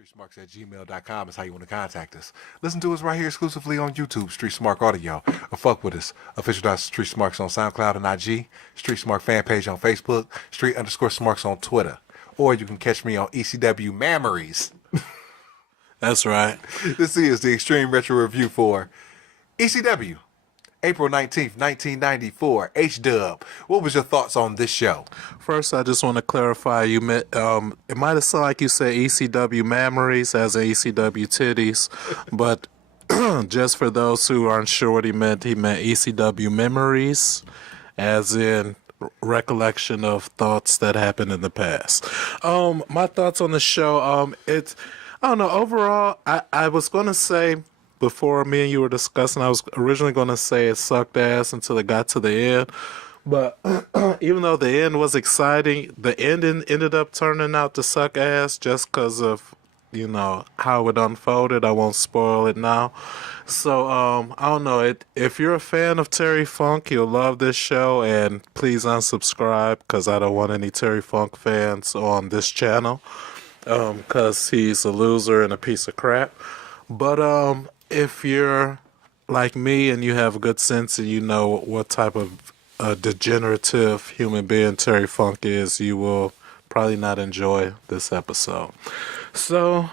StreetSmarks@gmail.com is how you want to contact us. Listen to us right here exclusively on YouTube, Street Smart Audio, or fuck with us, Official.StreetSmarks on SoundCloud and IG, Street Smart Fanpage on Facebook, Street_Smarks on Twitter, or you can catch me on ECW Memories. That's right. This is the Extreme Retro Review for ECW, April 19th, 1994, H-Dub. What was your thoughts on this show? First, I just want to clarify, it might have sounded like you said ECW Memories as in ECW Titties, but just for those who aren't sure what he meant ECW Memories, as in recollection of thoughts that happened in the past. My thoughts on the show, I don't know, overall, I was going to say, before me and you were discussing, I was originally going to say it sucked ass until it got to the end. But even though the end was exciting, the ending ended up turning out to suck ass just because of, how it unfolded. I won't spoil it now. So, I don't know. If you're a fan of Terry Funk, you'll love this show. And please unsubscribe because I don't want any Terry Funk fans on this channel because he's a loser and a piece of crap. But if you're like me and you have a good sense and you know what type of degenerative human being Terry Funk is, you will probably not enjoy this episode. So,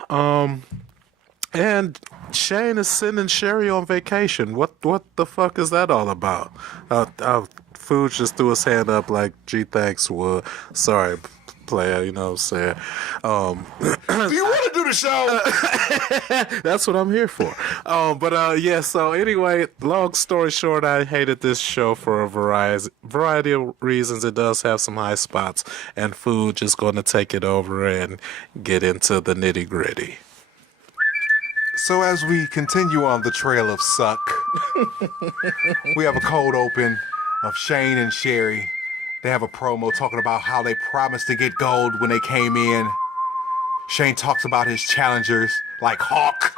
and Shane is sending Sherry on vacation. What the fuck is that all about? Food just threw his hand up like, gee, thanks, Wood. Sorry, player, you know what I'm saying? Do you want to do the show? That's what I'm here for. So anyway, long story short, I hated this show for a variety of reasons. It does have some high spots, and Food just going to take it over and get into the nitty gritty. So as we continue on the trail of suck, we have a cold open of Shane and Sherry. They have a promo talking about how they promised to get gold when they came in. Shane talks about his challengers, like Hawk.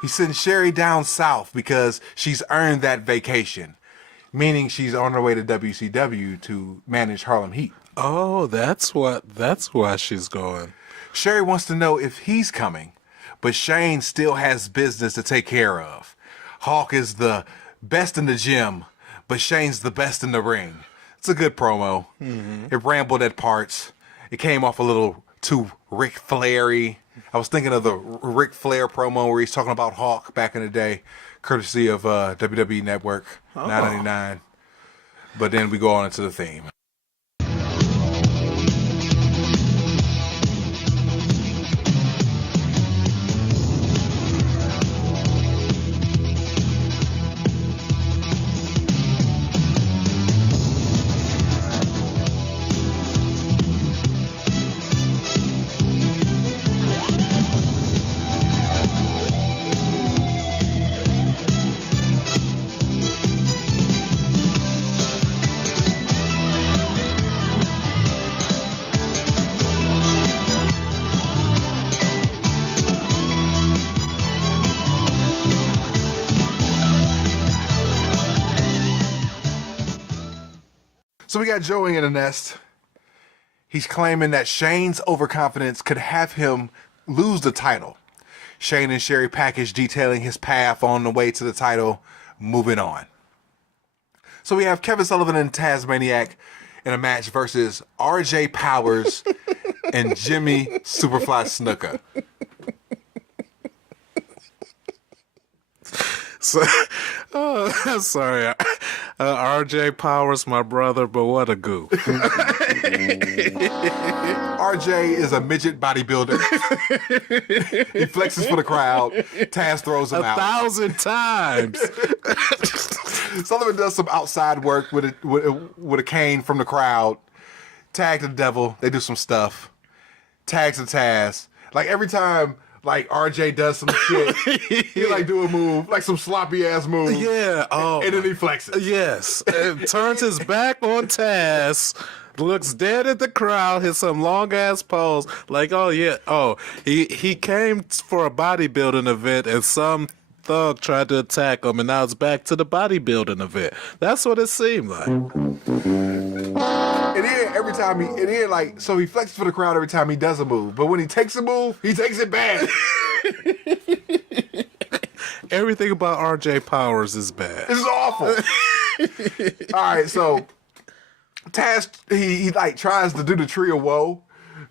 He sends Sherry down south because she's earned that vacation, meaning she's on her way to WCW to manage Harlem Heat. Oh, that's why she's going. Sherry wants to know if he's coming, but Shane still has business to take care of. Hawk is the best in the gym, but Shane's the best in the ring. It's a good promo. Mm-hmm. It rambled at parts. It came off a little too Ric Flair-y. I was thinking of the Ric Flair promo where he's talking about Hawk back in the day, courtesy of WWE Network, 999. But then we go on into the theme. So we got Joey in the nest. He's claiming that Shane's overconfidence could have him lose the title. Shane and Sherry package detailing his path on the way to the title. Moving on. So we have Kevin Sullivan and Tasmaniac in a match versus RJ Powers and Jimmy Superfly Snuka. So, sorry, RJ Powers, my brother, but what a goof. RJ is a midget bodybuilder. He flexes for the crowd. Taz throws him out 1,000 times. Sullivan does some outside work with a cane from the crowd. Tag the devil. They do some stuff. Tags the Taz. Like every time, like RJ does some shit, he like do a move, like some sloppy ass move. Yeah. Oh. And then he flexes. Yes. And turns his back on Taz. Looks dead at the crowd, hits some long ass pose, like, oh yeah, he came for a bodybuilding event and some thug tried to attack him, and now it's back to the bodybuilding event. That's what it seemed like. And And then every time so he flexes for the crowd every time he does a move. But when he takes a move, he takes it bad. Everything about RJ Powers is bad. This is awful. All right, so Taz, he like tries to do the tree of woe,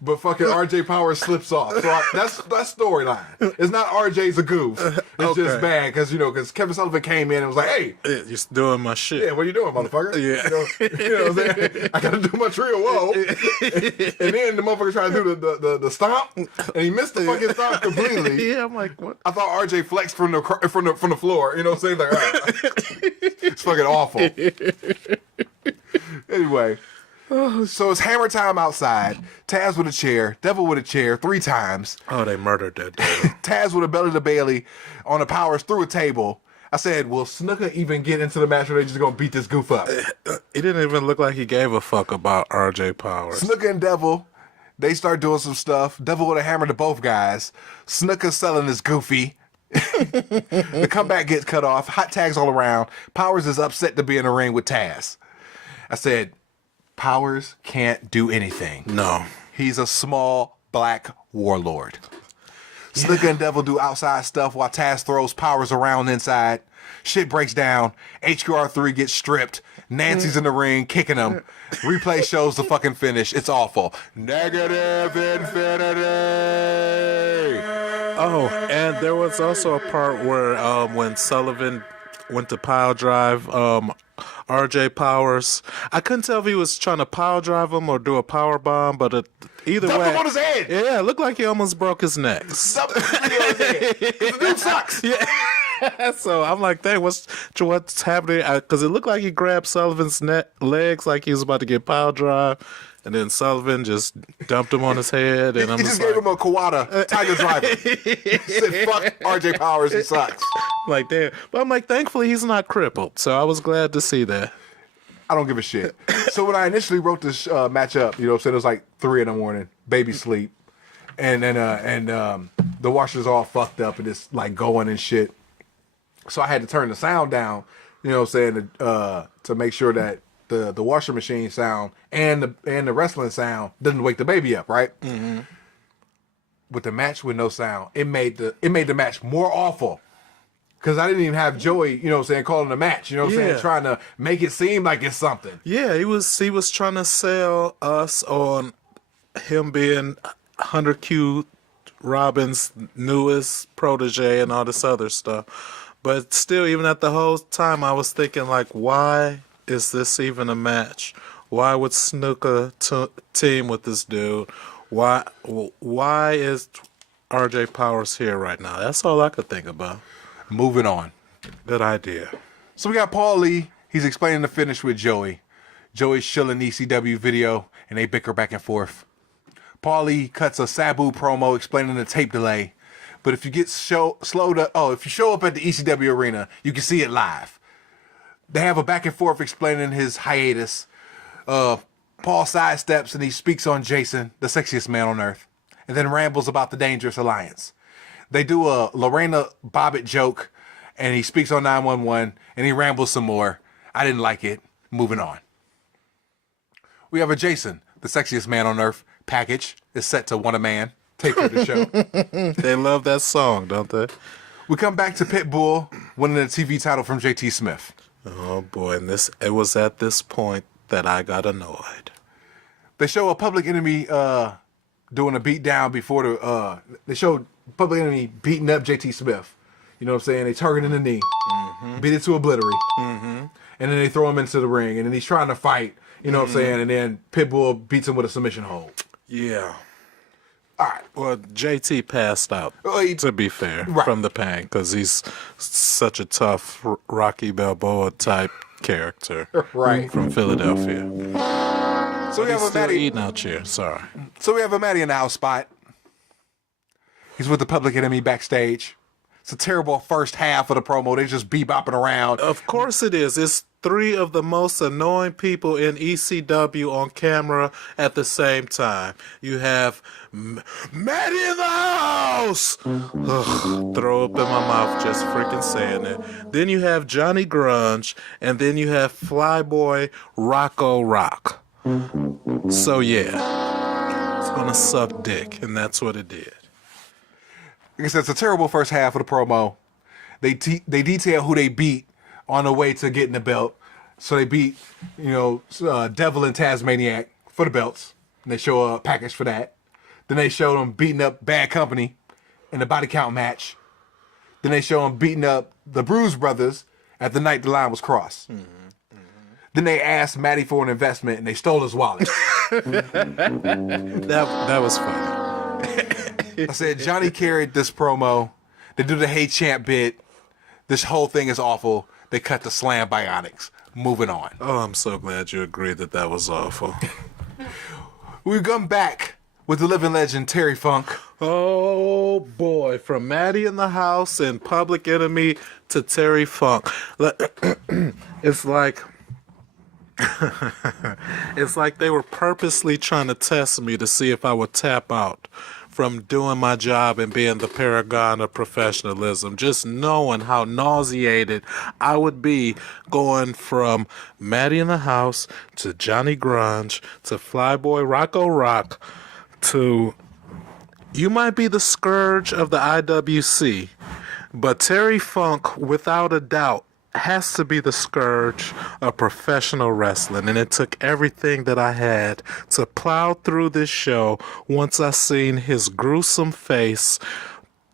but fucking RJ Powers slips off. So that's storyline. It's not RJ's a goof. It's just bad because Kevin Sullivan came in and was like, "Hey, you're doing my shit. Yeah, what are you doing, motherfucker? Yeah, you know what I'm saying? I gotta do my tree of woe." And then the motherfucker tried to do the stomp, and he missed the fucking stomp completely. Yeah, I'm like, what? I thought RJ flexed from the floor. You know what I'm saying? Like, all right. It's fucking awful. Anyway. So it's hammer time outside. Taz with a chair, Devil with a chair 3 times. Oh, they murdered that dude. Taz with a belly to Bailey on the Powers through a table. I said, will Snooker even get into the match or they just gonna beat this goof up? He didn't even look like he gave a fuck about RJ Powers. Snooker and Devil, they start doing some stuff. Devil with a hammer to both guys. Snooker selling his goofy. The comeback gets cut off. Hot tags all around. Powers is upset to be in the ring with Taz. I said, Powers can't do anything. No. He's a small black warlord. Snooker and Devil do outside stuff while Taz throws Powers around inside. Shit breaks down. HQR3 gets stripped. Nancy's in the ring kicking him. Replay shows the fucking finish. It's awful. Negative infinity. Oh, and there was also a part where when Sullivan went to pile drive RJ Powers, I couldn't tell if he was trying to pile drive him or do a power bomb, but either Dump way, him on his head. Yeah, it looked like he almost broke his neck. Dump him on his head. The dude sucks. Yeah. So I'm like, dang, what's happening? Because it looked like he grabbed Sullivan's legs like he was about to get pile drive. And then Sullivan just dumped him on his head, and He just gave him a Kawada Tiger Driver. He said, "Fuck RJ Powers, he sucks." Like, damn. But I'm like, thankfully he's not crippled, so I was glad to see that. I don't give a shit. So when I initially wrote this match up, you know what I'm saying, it was like 3 a.m, baby sleep, and then the washer's all fucked up and it's like going and shit. So I had to turn the sound down, you know what I'm saying, to make sure that the washer machine sound and the wrestling sound doesn't wake the baby up, right? Mm-hmm. With the match with no sound, it made the match more awful. Because I didn't even have Joey, you know what I'm saying, calling the match, you know what I'm saying, trying to make it seem like it's something. Yeah, he was trying to sell us on him being Hunter Q Robin's newest protege and all this other stuff. But still, even at the whole time, I was thinking, like, why is this even a match? Why would Snooker team with this dude? Why is RJ Powers here right now? That's all I could think about. Moving on. Good idea. So we got Paul Lee. He's explaining the finish with Joey. Joey's shilling ECW video, and they bicker back and forth. Paul Lee cuts a Sabu promo explaining the tape delay. But if you get if you show up at the ECW arena, you can see it live. They have a back and forth explaining his hiatus. Paul sidesteps and he speaks on Jason, the sexiest man on earth, and then rambles about the Dangerous Alliance. They do a Lorena Bobbitt joke, and he speaks on 911, and he rambles some more. I didn't like it. Moving on. We have a Jason, the sexiest man on earth, package is set to Want a Man. Take to the show. They love that song, don't they? We come back to Pitbull winning the TV title from JT Smith. Oh boy, and it was at this point that I got annoyed. They show a Public Enemy doing a beatdown before they showed Public Enemy beating up JT Smith. You know what I'm saying? They targeting the knee, beat it to obliteree, and then they throw him into the ring, and then he's trying to fight. You know what I'm saying? And then Pitbull beats him with a submission hold. Yeah. All right. Well, JT passed out, to be fair, from the pain, because he's such a tough Rocky Balboa type character from Philadelphia. So we have a Matty eating out here. Sorry. So we have a Matty in the house spot. He's with the Public Enemy backstage. It's a terrible first half of the promo. They just bebopping around. Of course it is. It's 3 of the most annoying people in ECW on camera at the same time. You have Matty in the house! Ugh, throw up in my mouth just freaking saying it. Then you have Johnny Grunge, and then you have Flyboy Rocco Rock. So yeah, it's gonna suck dick, and that's what it did. Like I said, it's a terrible first half of the promo. They detail who they beat on the way to getting the belt. So they beat, Devil and Tasmaniac for the belts. And they show a package for that. Then they show them beating up Bad Company in the body count match. Then they show them beating up the Bruise Brothers at the night the line was crossed. Then they asked Matty for an investment and they stole his wallet. That was funny. I said, Johnny carried this promo. They do the Hey Champ bit. This whole thing is awful. They cut the Slam Bionics. Moving on. Oh, I'm so glad you agreed that was awful. We come back with the living legend Terry Funk. Oh boy, from Maddie in the House and Public Enemy to Terry Funk. It's like it's like they were purposely trying to test me to see if I would tap out from doing my job and being the paragon of professionalism, just knowing how nauseated I would be going from Maddie in the House to Johnny Grunge to Flyboy Rocco Rock to you might be the scourge of the IWC, but Terry Funk, without a doubt, has to be the scourge of professional wrestling. And it took everything that I had to plow through this show once I seen his gruesome face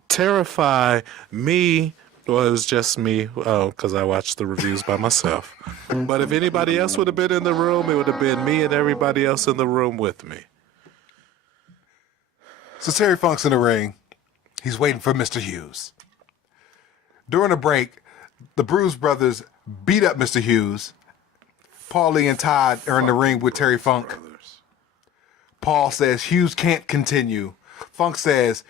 terrify me. Well, it was just me, because I watched the reviews by myself. But if anybody else would have been in the room, it would have been me and everybody else in the room with me. So Terry Funk's in the ring. He's waiting for Mr. Hughes. During a break, the Bruise Brothers beat up Mr. Hughes. Paulie and Todd are in the ring with Terry Funk. Paul says Hughes can't continue. Funk says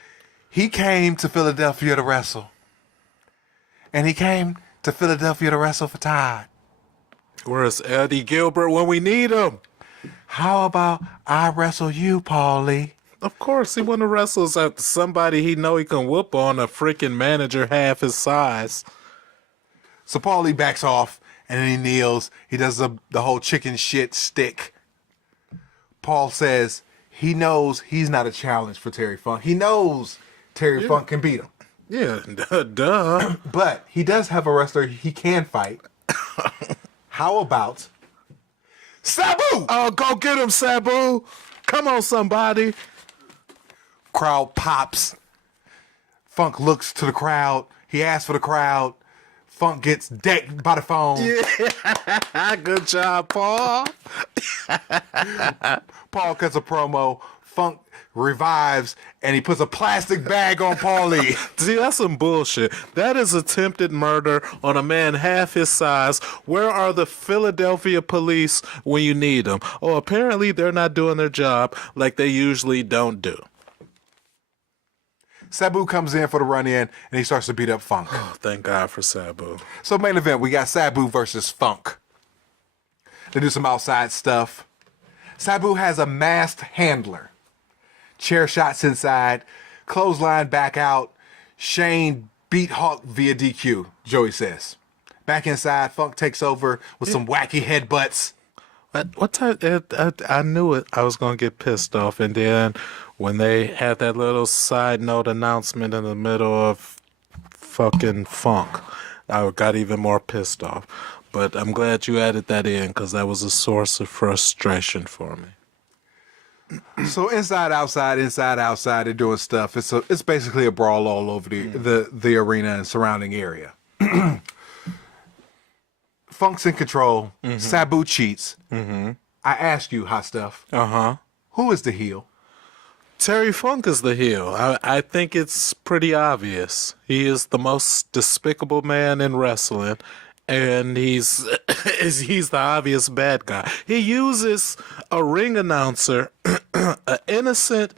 he came to Philadelphia to wrestle. And he came to Philadelphia to wrestle for Todd. Where's Eddie Gilbert when we need him? How about I wrestle you, Paulie? Of course, he want to wrestle after somebody he know he can whoop on, a freaking manager half his size. So Paulie backs off, and then he kneels. He does the whole chicken shit stick. Paul says he knows he's not a challenge for Terry Funk. He knows Terry Funk can beat him. Yeah, duh. But he does have a wrestler he can fight. How about Sabu? Oh, go get him, Sabu. Come on, somebody. Crowd pops. Funk looks to the crowd. He asks for the crowd. Funk gets decked by the phone. Yeah, good job, Paul. Paul cuts a promo. Funk revives, and he puts a plastic bag on Paulie. See, that's some bullshit. That is attempted murder on a man half his size. Where are the Philadelphia police when you need them? Oh, apparently they're not doing their job like they usually don't do. Sabu comes in for the run-in, and he starts to beat up Funk. Oh, thank God for Sabu. So main event, we got Sabu versus Funk. They do some outside stuff. Sabu has a masked handler. Chair shots inside. Clothesline back out. Shane beat Hawk via DQ, Joey says. Back inside, Funk takes over with some wacky headbutts. What time? I knew it. I was going to get pissed off. And then when they had that little side note announcement in the middle of fucking Funk, I got even more pissed off. But I'm glad you added that in because that was a source of frustration for me. So inside, outside, they're doing stuff. It's basically a brawl all over the arena and surrounding area. Funk's in control. Mm-hmm. Sabu cheats. Mm-hmm. I ask you, Hot Stuff. Uh-huh. Who is the heel? Terry Funk is the heel. I think it's pretty obvious. He is the most despicable man in wrestling, and he's the obvious bad guy. He uses a ring announcer, an innocent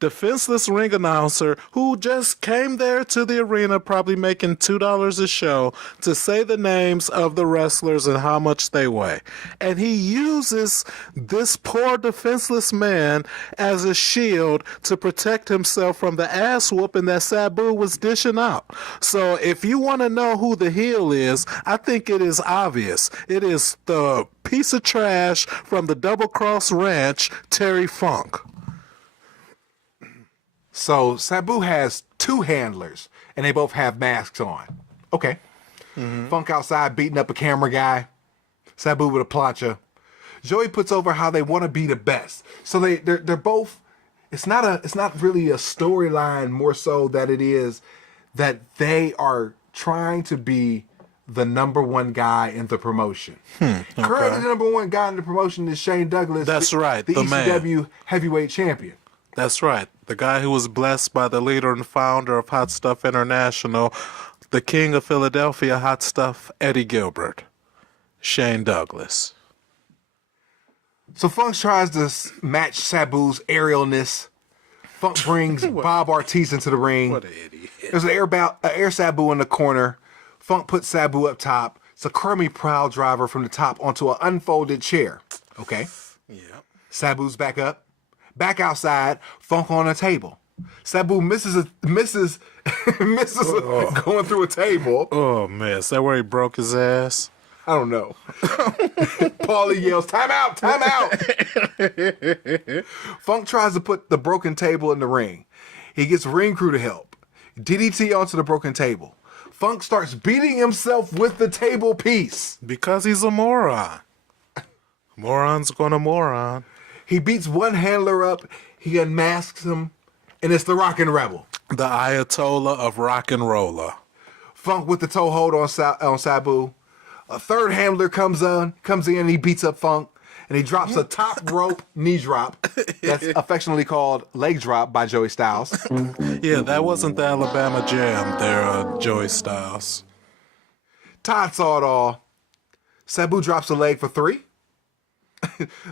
defenseless ring announcer who just came there to the arena, probably making $2 a show, to say the names of the wrestlers and how much they weigh. And he uses this poor defenseless man as a shield to protect himself from the ass whooping that Sabu was dishing out. So if you want to know who the heel is, I think it is obvious. It is the piece of trash from the Double Cross Ranch, Terry Funk. So Sabu has two handlers, and they both have masks on. Okay. Funk outside beating up a camera guy. Sabu with a plancha. Joey puts over how they want to be the best. So they're both. It's not really a storyline, more so that it is that they are trying to be the number one guy in the promotion. Currently, the number one guy in the promotion is Shane Douglas. That's right, the ECW man. heavyweight champion. That's right. The guy who was blessed by the leader and founder of Hot Stuff International, the king of Philadelphia Hot Stuff, Eddie Gilbert. Shane Douglas. So Funk tries to match Sabu's aerialness. Funk brings Bob Ortiz into the ring. What an idiot. There's an air Sabu in the corner. Funk puts Sabu up top. It's a crummy prowl driver from the top onto an unfolded chair. Okay. Yeah. Sabu's back up. Back outside, Funk on a table. Sabu misses going through a table. Oh, man. Is that where he broke his ass? I don't know. Paulie yells, "Time out, time out." Funk tries to put the broken table in the ring. He gets ring crew to help. DDT onto the broken table. Funk starts beating himself with the table piece. Because he's a moron. Moron's gonna moron. He beats one handler up, he unmasks him, and it's the Rockin' Rebel. The Ayatollah of rock and roller. Funk with the toe hold on Sabu. A third handler comes in, and he beats up Funk, and he drops a top rope knee drop that's affectionately called leg drop by Joey Styles. Yeah, that wasn't the Alabama Jam there, Joey Styles. Todd saw it all. Sabu drops a leg for 3.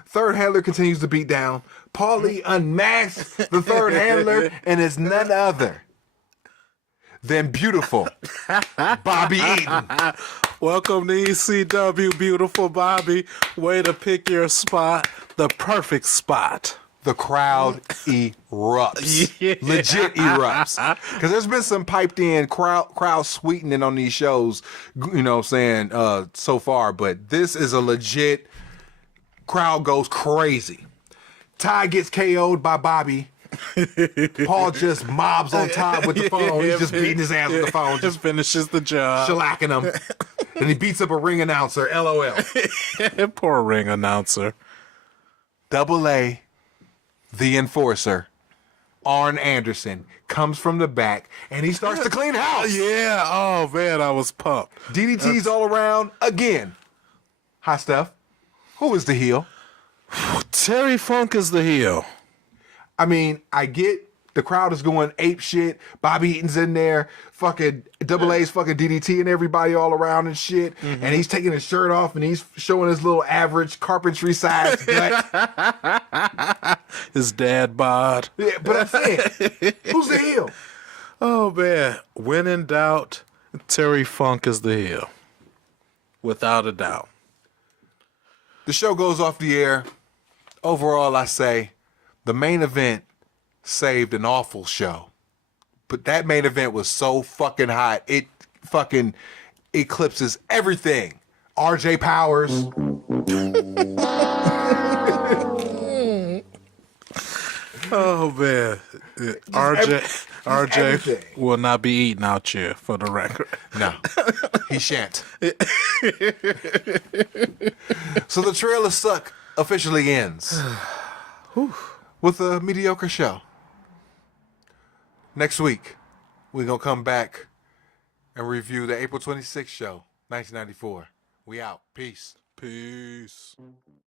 Third handler continues to beat down. Paulie unmasks the third handler, and it's none other than beautiful Bobby Eaton. Welcome to ECW, beautiful Bobby. Way to pick your spot, the perfect spot. The crowd erupts. Yeah. Legit erupts. Because there's been some piped in crowd sweetening on these shows, you know what I'm saying, so far. But this is a legit crowd goes crazy. Ty gets KO'd by Bobby. Paul just mobs on top with the phone. He's just beating his ass with the phone. Just finishes the job. shellacking him. And he beats up a ring announcer, LOL. Poor ring announcer. Double A, the enforcer, Arn Anderson, comes from the back, and he starts to clean house. Yeah, oh man, I was pumped. DDT's all around again. Hot stuff. Who is the heel? Terry Funk is the heel. I mean, I get the crowd is going ape shit. Bobby Eaton's in there. Fucking Double A's fucking DDT and everybody all around and shit. And he's taking his shirt off and he's showing his little average carpentry size gut. His dad bod. Yeah, but I'm saying, who's the heel? Oh man, when in doubt, Terry Funk is the heel. Without a doubt. The show goes off the air. Overall, I say the main event saved an awful show. But that main event was so fucking hot. It fucking eclipses everything. RJ Powers. Oh man, RJ everything. will not be eating out here for the record. No, he shan't. So the trailer suck officially ends with a mediocre show. Next week, we're going to come back and review the April 26th show, 1994. We out. Peace. Peace.